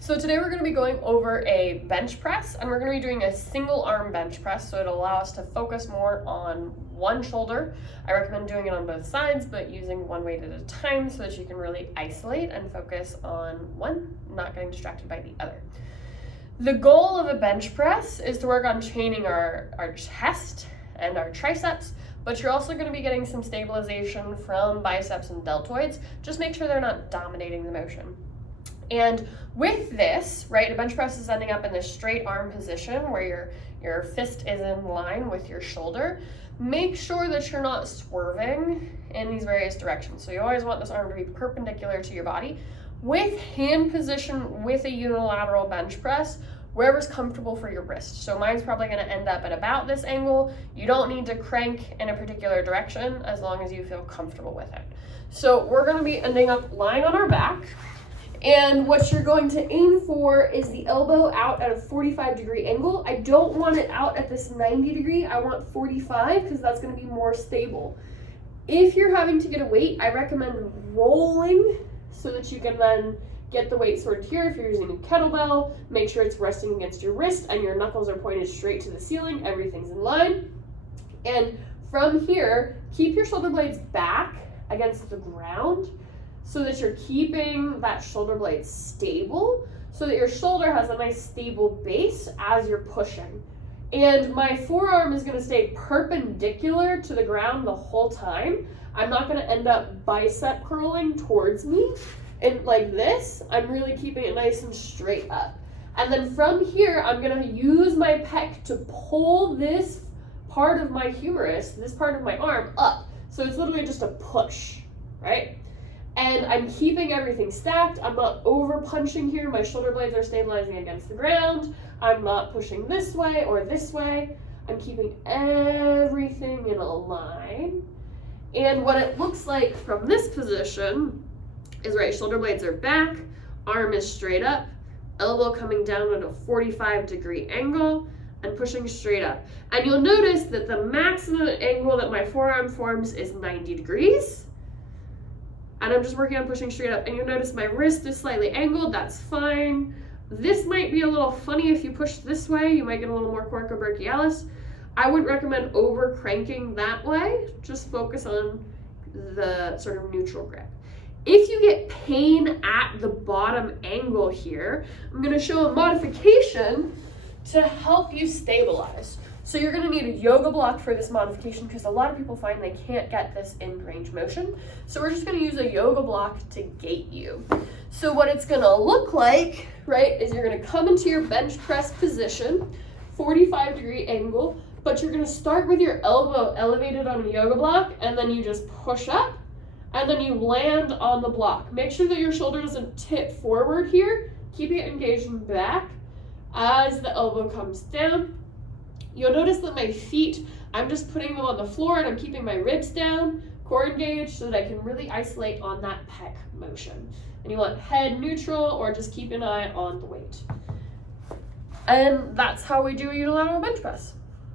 So today we're going to be going over a bench press, and we're going to be doing a single arm bench press, so it'll allow us to focus more on one shoulder. I recommend doing it on both sides, but using one weight at a time so that you can really isolate and focus on one, not getting distracted by the other. The goal of a bench press is to work on chaining our chest and our triceps, but you're also going to be getting some stabilization from biceps and deltoids. Just make sure they're not dominating the motion. And with this, right, a bench press is ending up in this straight arm position where your fist is in line with your shoulder. Make sure that you're not swerving in these various directions. So you always want this arm to be perpendicular to your body. With hand position with a unilateral bench press, wherever's comfortable for your wrist. So mine's probably going to end up at about this angle. You don't need to crank in a particular direction as long as you feel comfortable with it. So we're going to be ending up lying on our back. And what you're going to aim for is the elbow out at a 45-degree angle. I don't want it out at this 90 degree. I want 45 because that's going to be more stable. If you're having to get a weight, I recommend rolling so that you can then get the weight sorted here. If you're using a kettlebell, make sure it's resting against your wrist and your knuckles are pointed straight to the ceiling. Everything's in line. And from here, keep your shoulder blades back against the ground, so that you're keeping that shoulder blade stable, so that your shoulder has a nice stable base as you're pushing. And my forearm is gonna stay perpendicular to the ground the whole time. I'm not gonna end up bicep curling towards me. And like this, I'm really keeping it nice and straight up. And then from here, I'm gonna use my pec to pull this part of my humerus, this part of my arm up. So it's literally just a push, right? And I'm keeping everything stacked. I'm not over punching here. My shoulder blades are stabilizing against the ground. I'm not pushing this way or this way. I'm keeping everything in a line. And what it looks like from this position is, right, shoulder blades are back, arm is straight up, elbow coming down at a 45-degree angle, and pushing straight up. And you'll notice that the maximum angle that my forearm forms is 90 degrees. And I'm just working on pushing straight up. And you'll notice my wrist is slightly angled. That's fine. This might be a little funny if you push this way. You might get a little more coracobrachialis. I wouldn't recommend over cranking that way. Just focus on the sort of neutral grip. If you get pain at the bottom angle here, I'm going to show a modification to help you stabilize. So you're going to need a yoga block for this modification because a lot of people find they can't get this in range motion. So we're just going to use a yoga block to gate you. So what it's going to look like, right, is you're going to come into your bench press position, 45-degree angle, but you're going to start with your elbow elevated on a yoga block, and then you just push up, and then you land on the block. Make sure that your shoulder doesn't tip forward here. Keep it engaged in back as the elbow comes down. You'll notice that my feet, I'm just putting them on the floor and I'm keeping my ribs down, core engaged, so that I can really isolate on that pec motion. And you want head neutral or just keep an eye on the weight. And that's how we do a unilateral bench press.